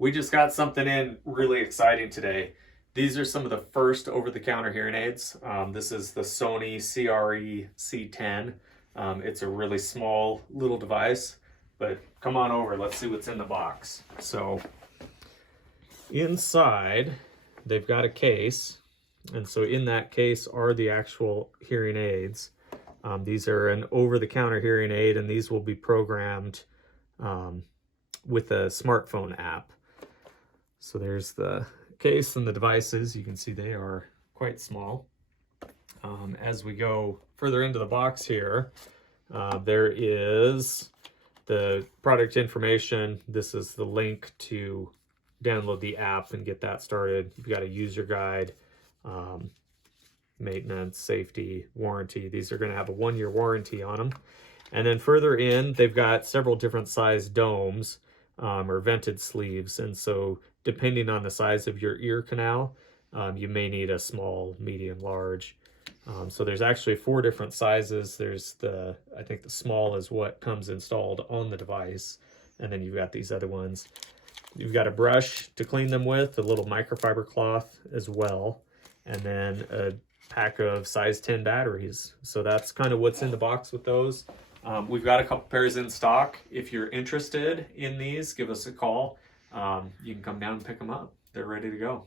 We just got something in really exciting today. These are some of the first over-the-counter hearing aids. This is the Sony CRE-C10. It's a really small little device, but come on over, let's see what's in the box. So inside, they've got a case, and so in that case are the actual hearing aids. These are an over-the-counter hearing aid, and these will be programmed with a smartphone app. So there's the case and the devices. You can see they are quite small. As we go further into the box here, there is the product information. This is the link to download the app and get that started. You've got a user guide, maintenance, safety, warranty. These are going to have a 1-year warranty on them. And then further in, they've got several different size domes or vented sleeves. And so depending on the size of your ear canal, you may need a small, medium, large. So there's actually 4 different sizes. There's I think the small is what comes installed on the device. And then you've got these other ones. You've got a brush to clean them with, a little microfiber cloth as well, and then a pack of size 10 batteries. So that's kind of what's in the box with those. We've got a couple pairs in stock. If you're interested in these, give us a call. You can come down and pick them up. They're ready to go.